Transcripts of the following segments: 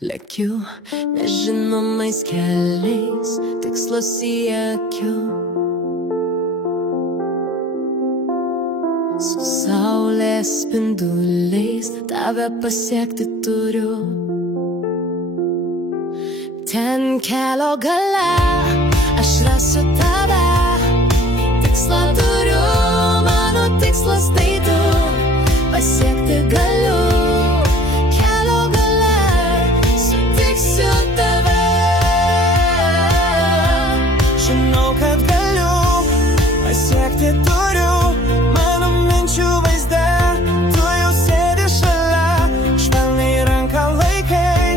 Lekiu nežinomais keliais, tikslo siekiu. Su saulės spinduliais tave pasiekti turiu. Ten kelio gale aš rasiu tave. Tikslą turiu, mano tikslas tai tu. Pasiekti galiu. Kelio gale sutiksiu tave. Žinau, kad galiu, pasiekti turiu. Mano minčių vaizde tu jau sėdi šalia. Švelniai ranką laikai,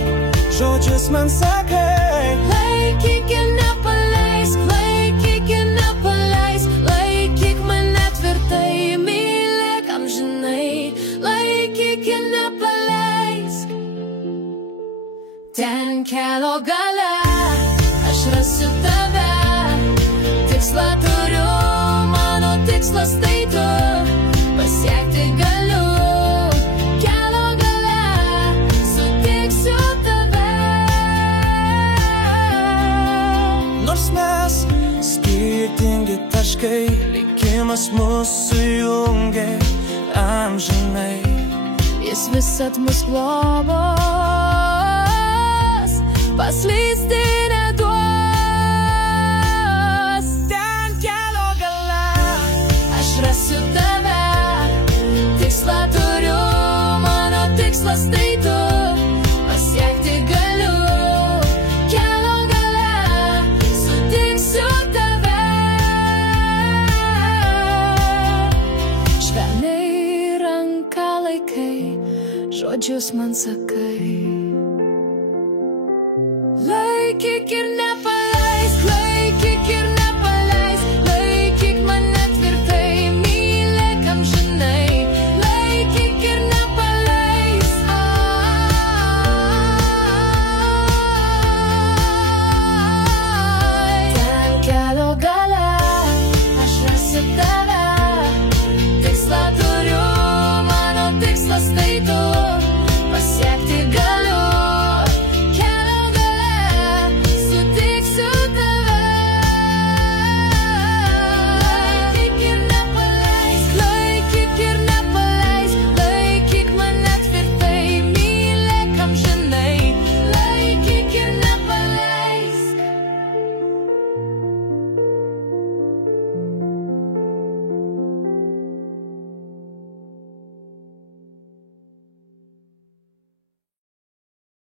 žodžius man sakai. Laikyk ir nepaleisk, laikyk ir nepaleisk. Laikyk mane tvirtai, mylėk amžinai. Laikyk ir nepaleisk. Ten kelio gale aš rasiu tave. Tikslą turiu, mano tikslas tai tu. Pasiekti galiu. Kelio gale sutiksiu tave. Nors mes skirtingi taškai, likimas mūsų jungia amžinai. Jis visad mus globos, paslysti neduos. Ten kelio gale aš rasiu tave. Tikslą turiu, mano tikslas tai tu. Pasiekti galiu. Kelio gale sutiksiu tave. Švelniai ranką laikai, žodžius man sakai. Laikyk ir